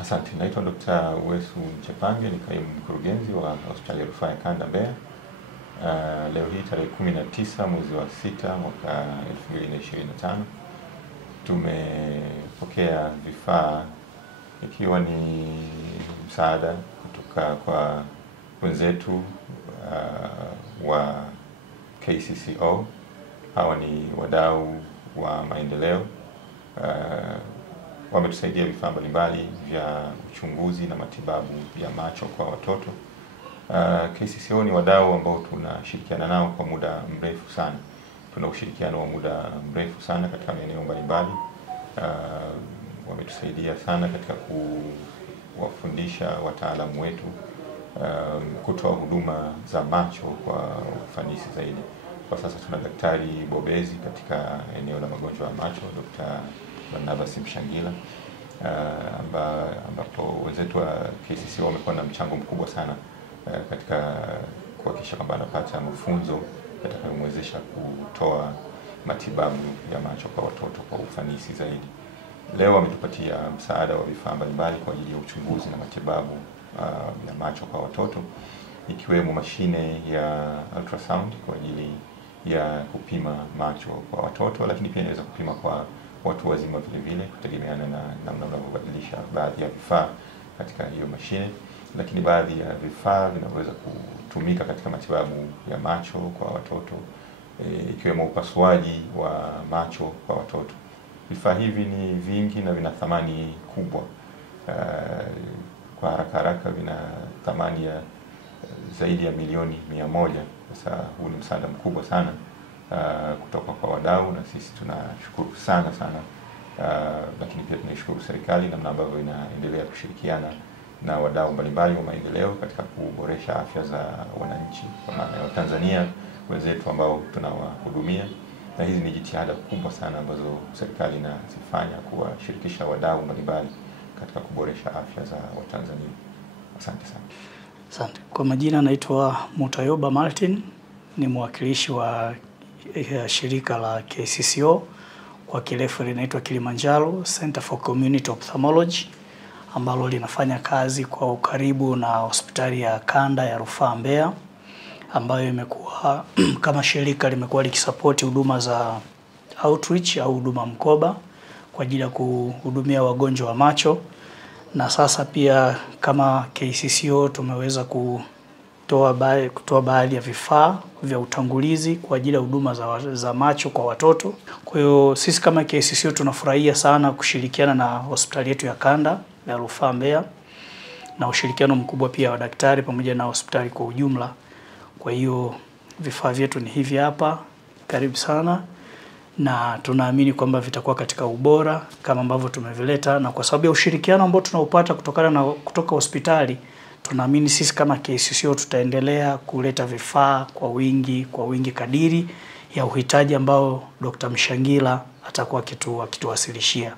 Asante, naitwa Dr. Uwesu Mchepange, ni kaimu mkurugenzi wa Hospitali ya Rufaa ya Kanda Mbeya. Leo hii tarehe 19 mwezi wa 6 mwaka 2025 tumepokea vifaa ikiwa ni msaada kutoka kwa wenzetu wa KCCO. Hawa ni wadau wa maendeleo. Wametusaidia vifaa mbalimbali vya uchunguzi na matibabu ya macho kwa watoto. KCCO ni wadau ambao tunashirikiana nao kwa muda mrefu sana. Tuna ushirikiano wa muda mrefu sana katika maeneo mbalimbali. Wametusaidia sana katika kuwafundisha wataalamu wetu kutoa huduma za macho kwa ufanisi zaidi. Kwa sasa tuna daktari bobezi katika eneo la magonjwa ya macho, Dr. Barnabas Mshangila, ambapo wenzetu wa KCCO wamekuwa na mchango mkubwa sana katika kuhakikisha kwamba anapata mafunzo yatakayomwezesha kutoa matibabu ya macho kwa watoto kwa ufanisi zaidi. Leo wametupatia msaada wa vifaa mbalimbali kwa ajili ya uchunguzi na matibabu ya macho kwa watoto, ikiwemo mashine ya ultrasound kwa ajili ya kupima macho kwa watoto, lakini pia inaweza kupima kwa watu wazima vile vile kutegemeana na namna unavyobadilisha baadhi ya vifaa katika hiyo mashine. Lakini baadhi ya vifaa vinaweza kutumika katika matibabu ya macho kwa watoto, ikiwemo upasuaji wa macho kwa watoto. Vifaa hivi ni vingi na vina thamani kubwa. Kwa haraka vina thamani ya zaidi ya milioni 100. Sasa huu ni msaada mkubwa sana kutoka kwa wadau, na sisi tunashukuru sana. Lakini pia tunashukuru serikali namna ambavyo inaendelea kushirikiana na wadau mbalimbali wa maendeleo katika kuboresha afya za wananchi, kwa maana ya Tanzania wenzetu ambao tunawahudumia. Na hizi ni jitihada kubwa sana ambazo serikali inazifanya kuwashirikisha wadau mbalimbali katika kuboresha afya za Watanzania. Asante sana. Asante. Kwa majina naitwa Mutayoba Martin, ni mwakilishi wa shirika la KCCO, kwa kirefu linaitwa Kilimanjaro Center for Community Ophthalmology, ambalo linafanya kazi kwa ukaribu na hospitali ya Kanda ya Rufaa Mbeya, ambayo imekuwa kama shirika limekuwa likisapoti huduma za outreach au huduma mkoba kwa ajili ya kuhudumia wagonjwa wa macho. Na sasa pia kama KCCO tumeweza kutoa baadhi ya vifaa vya utangulizi kwa ajili ya huduma za macho kwa watoto. Kwa hiyo sisi kama KCCO tunafurahia sana kushirikiana na hospitali yetu ya Kanda ya Rufaa Mbeya, na ushirikiano mkubwa pia wa daktari pamoja na hospitali kwa ujumla. Kwa hiyo vifaa vyetu ni hivi hapa, karibu sana, na tunaamini kwamba vitakuwa katika ubora kama ambavyo tumevileta, na kwa sababu ya ushirikiano ambao tunaupata kutoka hospitali, tunaamini sisi kama KCCO tutaendelea kuleta vifaa kwa wingi kadiri ya uhitaji ambao Dr. Mshangila atakuwa akituwasilishia.